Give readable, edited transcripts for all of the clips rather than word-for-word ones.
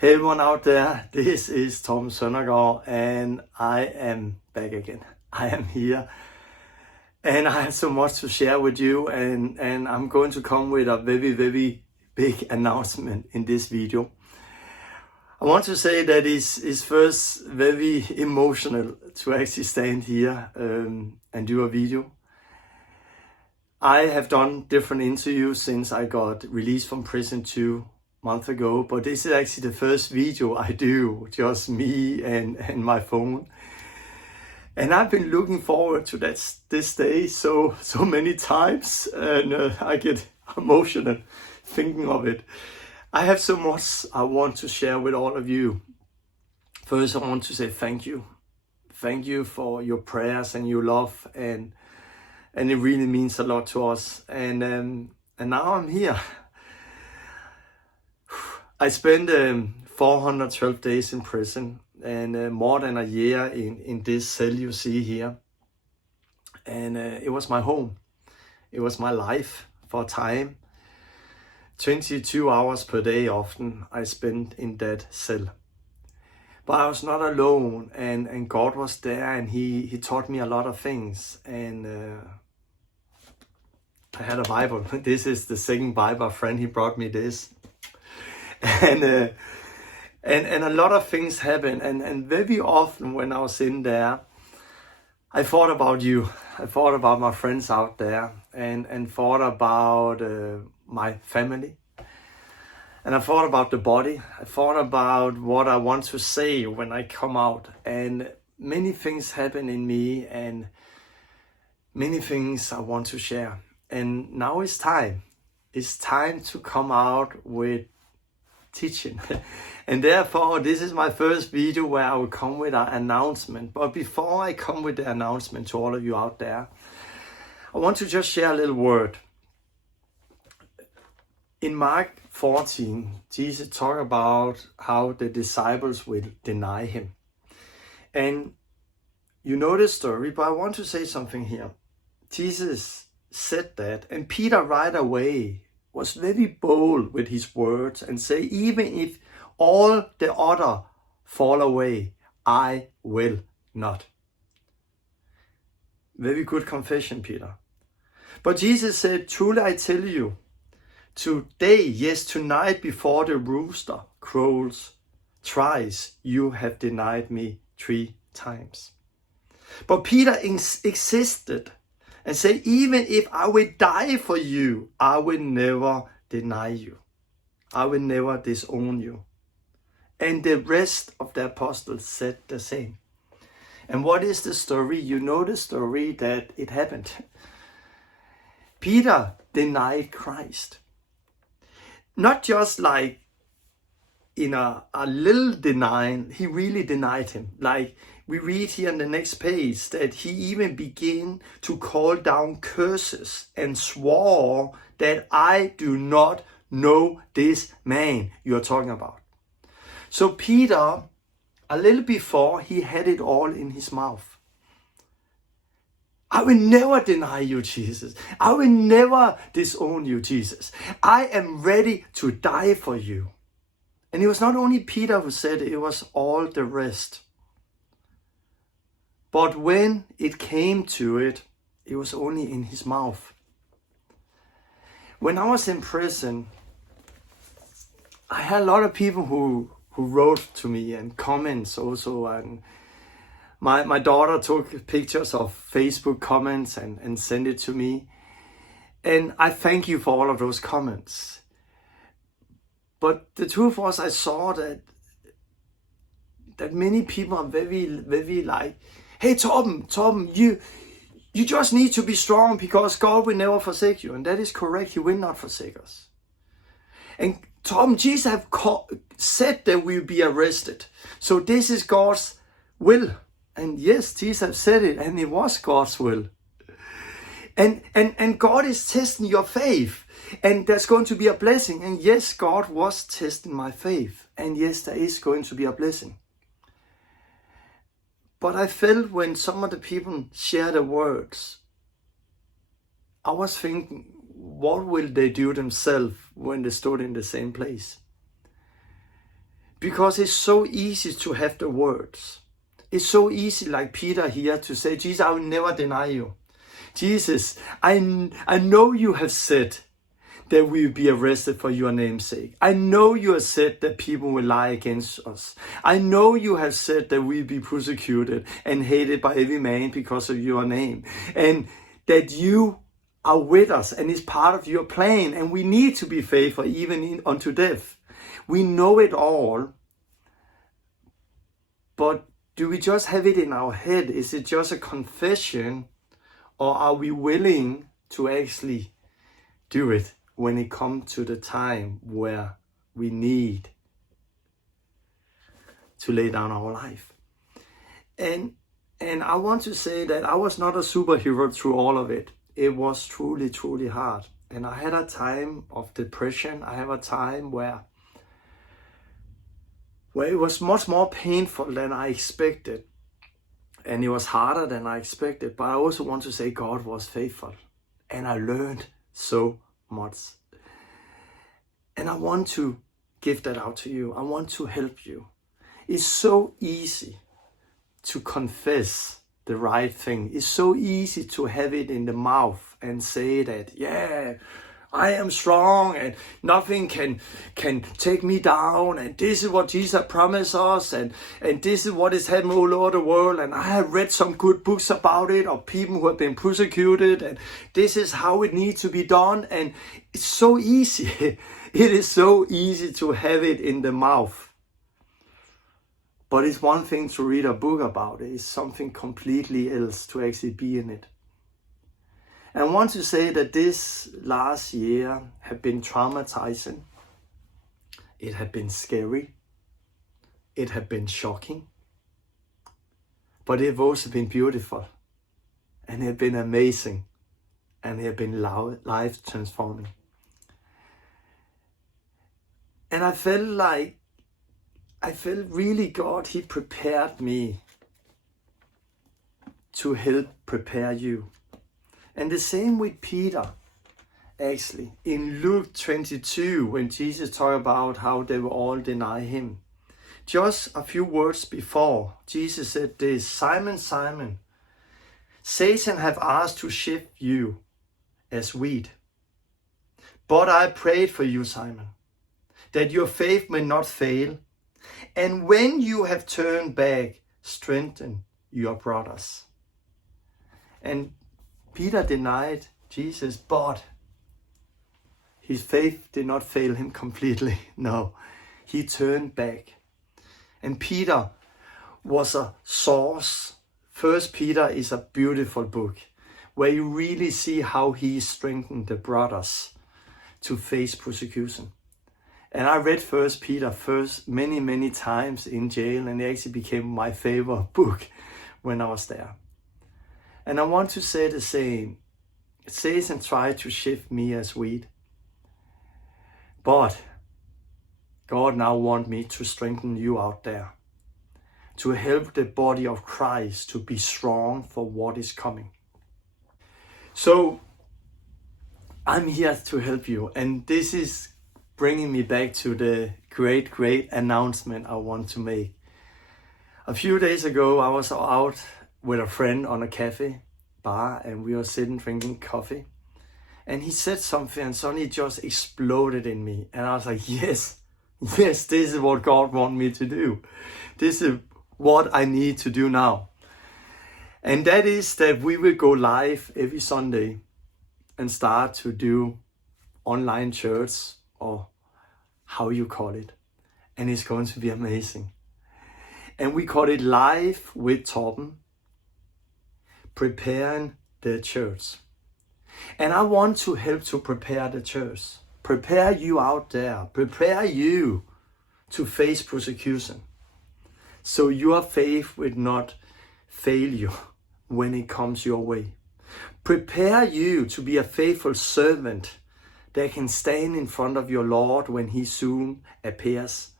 Hey everyone out there, this is Torben and I am back again. I am here and I have so much to share with you and I'm going to come with a very big announcement in this video. I want to say that it's first very emotional to actually stand here and do a video. I have done different interviews since I got released from prison 2 months ago, but this is actually the first video I do, just me and my phone. And I've been looking forward to this day so many times, and I get emotional thinking of it. I have so much I want to share with all of you. First, I want to say thank you. Thank you for your prayers and your love, and it really means a lot to us. And now I'm here. I spent 412 days in prison and more than a year in this cell you see here. And it was my home. It was my life for a time. 22 hours per day often I spent in that cell. But I was not alone, and God was there, and He taught me a lot of things. And I had a Bible. This is the second Bible. A friend, he brought me this. And a lot of things happened, and very often when I was in there, I thought about you. I thought about my friends out there, and thought about my family, and I thought about the body. I thought about what I want to say when I come out, and many things happen in me, and many things I want to share. And now it's time. It's time to come out with teaching. And therefore this is my first video where I will come with an announcement. But before I come with the announcement to all of you out there, I want to just share a little word. In Mark 14, Jesus talked about how the disciples will deny him. And you know the story, but I want to say something here. Jesus said that, and Peter right away was very bold with his words and say, even if all the other fall away, I will not. Very good confession, Peter. But Jesus said, truly I tell you, today, yes, tonight before the rooster crows thrice, you have denied me 3 times. But Peter insisted and say, even if I will die for you, I will never deny you. I will never disown you. And the rest of the apostles said the same. And what is the story? You know the story that it happened. Peter denied Christ. Not just like in a little denial, he really denied him. Like we read here on the next page that he even began to call down curses and swore that I do not know this man you're talking about. So Peter, a little before, he had it all in his mouth. I will never deny you, Jesus. I will never disown you, Jesus. I am ready to die for you. And it was not only Peter who said it, it was all the rest. But when it came to it, it was only in his mouth. When I was in prison, I had a lot of people who wrote to me and comments also. And my daughter took pictures of Facebook comments and sent it to me. And I thank you for all of those comments. But the truth was, I saw that many people are very like, hey Torben, you just need to be strong because God will never forsake you. And that is correct, He will not forsake us. And Torben, Jesus have said that we will be arrested. So this is God's will. And yes, Jesus have said it, and it was God's will. And God is testing your faith. And there's going to be a blessing. And yes, God was testing my faith. And yes, there is going to be a blessing. But I felt when some of the people shared the words, I was thinking, what will they do themselves when they stood in the same place? Because it's so easy to have the words. It's so easy, like Peter here, to say, Jesus, I will never deny you. Jesus, I know you have said that we will be arrested for your name's sake. I know you have said that people will lie against us. I know you have said that we will be persecuted and hated by every man because of your name. And that you are with us and is part of your plan. And we need to be faithful even unto death. We know it all. But do we just have it in our head? Is it just a confession? Or are we willing to actually do it when it comes to the time where we need to lay down our life? And I want to say that I was not a superhero through all of it. It was truly, truly hard. And I had a time of depression. I had a time where it was much more painful than I expected. And it was harder than I expected. But I also want to say God was faithful. And I learned so much. And I want to give that out to you. I want to help you. It's so easy to confess the right thing. It's so easy to have it in the mouth and say that, yeah, I am strong and nothing can take me down, and this is what Jesus promised us, and this is what is happening all over the world, and I have read some good books about it of people who have been persecuted, and this is how it needs to be done. And it's so easy. It is so easy to have it in the mouth. But it's one thing to read a book about it. It's something completely else to actually be in it. And I want to say that this last year have been traumatizing. It had been scary. It had been shocking. But it have also been beautiful. And it had been amazing. And it had been life transforming. And I felt really God, He prepared me to help prepare you. And the same with Peter, actually. In Luke 22, when Jesus talked about how they will all deny Him. Just a few words before, Jesus said this, Simon, Simon, Satan have asked to shift you as wheat. But I prayed for you, Simon, that your faith may not fail. And when you have turned back, strengthen your brothers. And Peter denied Jesus, but his faith did not fail him completely. No, he turned back. And Peter was a source. First Peter is a beautiful book where you really see how he strengthened the brothers to face persecution. And I read First Peter many times in jail, and it actually became my favorite book when I was there. And I want to say the same. Satan tried to shift me as wheat. But God now wants me to strengthen you out there. To help the body of Christ to be strong for what is coming. So I'm here to help you. And this is bringing me back to the great announcement I want to make. A few days ago, I was out with a friend on a cafe bar, and we were sitting drinking coffee. And he said something, and suddenly it just exploded in me. And I was like, yes, this is what God wants me to do. This is what I need to do now. And that is that we will go live every Sunday and start to do online church, or how you call it. And it's going to be amazing. And we call it Live with Torben, preparing the church. And I want to help to prepare the church. Prepare you out there. Prepare you to face persecution. So your faith will not fail you when it comes your way. Prepare you to be a faithful servant that can stand in front of your Lord when He soon appears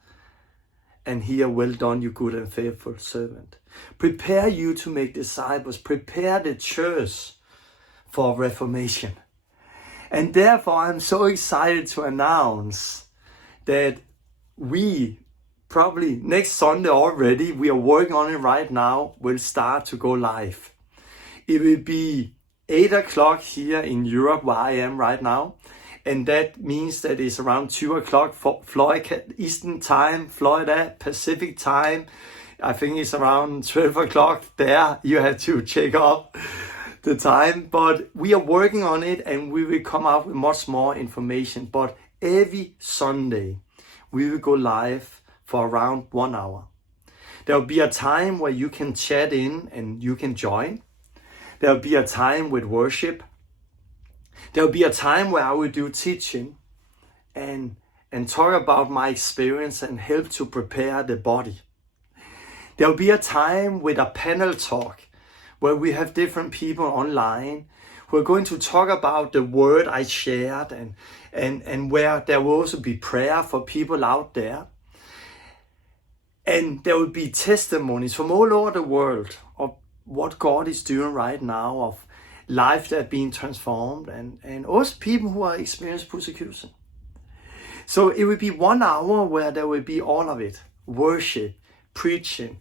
and hear, well done, you good and faithful servant. Prepare you to make disciples. Prepare the church for reformation. And therefore, I'm so excited to announce that we probably next Sunday already, we are working on it right now, will start to go live. It will be 8 o'clock here in Europe where I am right now. And that means that it's around 2 o'clock for Florida, Eastern time, Florida, Pacific time. I think it's around 12 o'clock there. You have to check up the time. But we are working on it and we will come out with much more information. But every Sunday, we will go live for around 1 hour. There will be a time where you can chat in and you can join. There will be a time with worship. There will be a time where I will do teaching and talk about my experience and help to prepare the body. There will be a time with a panel talk where we have different people online who are going to talk about the word I shared and where there will also be prayer for people out there. And there will be testimonies from all over the world of what God is doing right now, of lives that are being transformed, and also people who are experiencing persecution. So it will be 1 hour where there will be all of it: worship, preaching,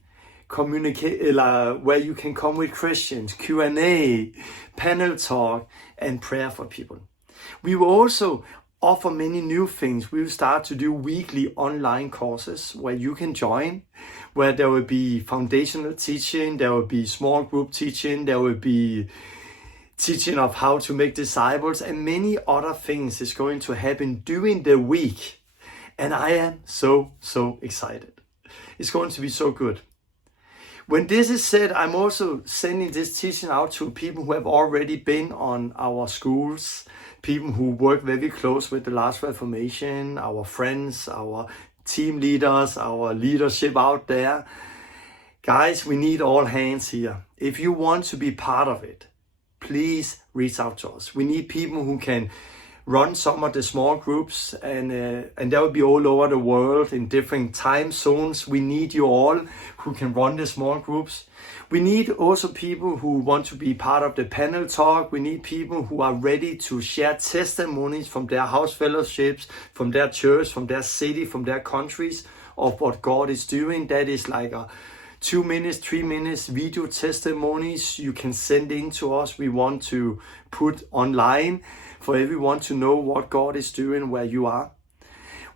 communicate, where you can come with Christians, Q&A, panel talk, and prayer for people. We will also offer many new things. We will start to do weekly online courses where you can join, where there will be foundational teaching, there will be small group teaching, there will be teaching of how to make disciples, and many other things is going to happen during the week. And I am so excited. It's going to be so good. When this is said, I'm also sending this teaching out to people who have already been on our schools, people who work very close with the Last Reformation, our friends, our team leaders, our leadership out there. Guys, we need all hands here. If you want to be part of it, please reach out to us. We need people who can run some of the small groups, and that will be all over the world in different time zones. We need you all who can run the small groups. We need also people who want to be part of the panel talk. We need people who are ready to share testimonies from their house fellowships, from their church, from their city, from their countries, of what God is doing. That is like a 2 minutes, 3 minutes video testimonies you can send in to us. We want to put online for everyone to know what God is doing where you are.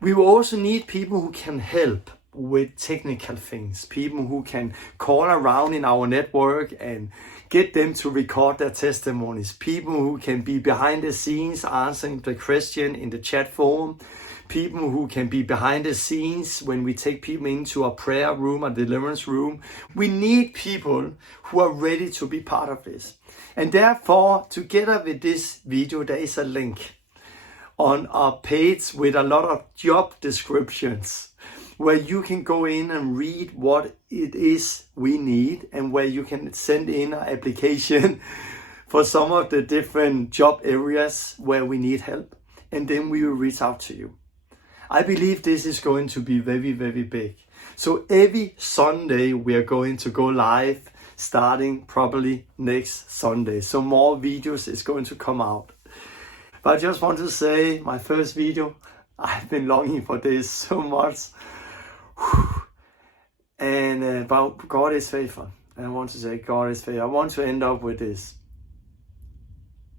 We will also need people who can help with technical things, people who can call around in our network and get them to record their testimonies, people who can be behind the scenes answering the question in the chat forum, people who can be behind the scenes when we take people into a prayer room, a deliverance room. We need people who are ready to be part of this. And therefore, together with this video, there is a link on our page with a lot of job descriptions where you can go in and read what it is we need, and where you can send in an application for some of the different job areas where we need help. And then we will reach out to you. I believe this is going to be very big. So every Sunday we are going to go live, starting probably next Sunday. So more videos is going to come out. But I just want to say, my first video, I've been longing for this so much. And but God is faithful. And I want to say God is faithful. I want to end up with this.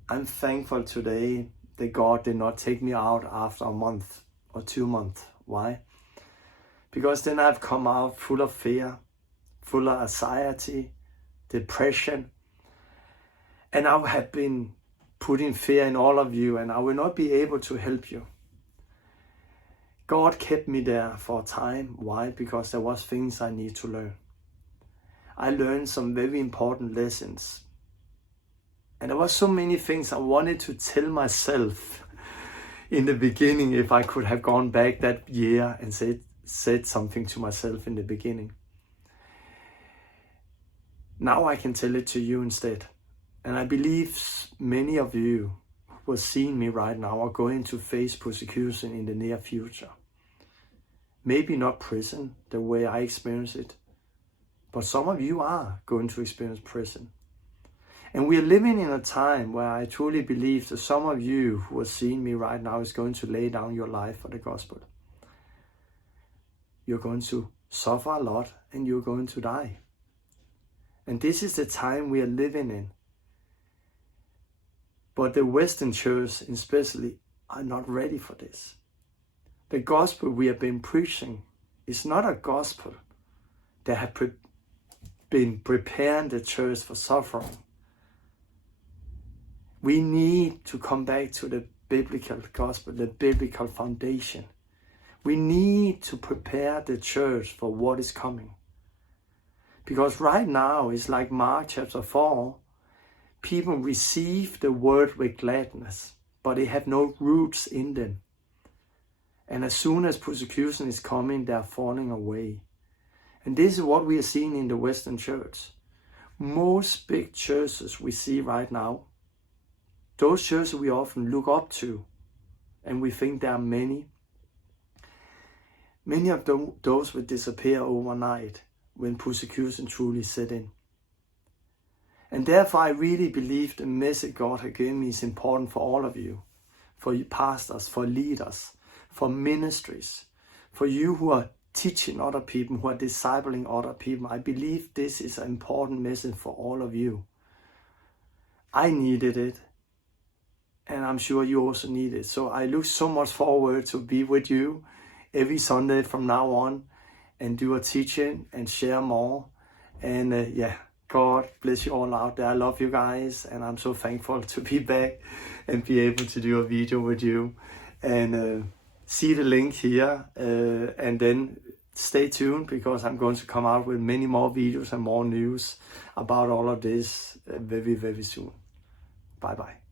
I'm thankful today that God did not take me out after a month or 2 months. Why? Because then I've come out full of fear, full of anxiety, depression, and I have been putting fear in all of you, and I will not be able to help you. God kept me there for a time. Why? Because there was things I need to learn. I learned some very important lessons, and there was so many things I wanted to tell myself in the beginning. If I could have gone back that year and said something to myself in the beginning. Now I can tell it to you instead. And I believe many of you who are seeing me right now are going to face persecution in the near future. Maybe not prison the way I experience it, but some of you are going to experience prison. And we are living in a time where I truly believe that some of you who are seeing me right now is going to lay down your life for the gospel. you're going to suffer a lot and you're going to die. And this is the time we are living in. But the Western church especially are not ready for this. The gospel we have been preaching is not a gospel that have been preparing the church for suffering. We need to come back to the biblical gospel, the biblical foundation. We need to prepare the church for what is coming. Because right now, it's like Mark chapter 4, people receive the word with gladness, but they have no roots in them. And as soon as persecution is coming, they are falling away. And this is what we are seeing in the Western church. Most big churches we see right now, those churches we often look up to, and we think there are many of those will disappear overnight when persecution truly set in. And therefore I really believe the message God has given me is important for all of you, for you pastors, for leaders, for ministries, for you who are teaching other people, who are discipling other people. I believe this is an important message for all of you. I needed it, and I'm sure you also need it. So I look so much forward to be with you every Sunday from now on and do a teaching and share more. And God bless you all out there. I love you guys, and I'm so thankful to be back and be able to do a video with you. And see the link here, and then stay tuned, because I'm going to come out with many more videos and more news about all of this very, very soon. Bye bye.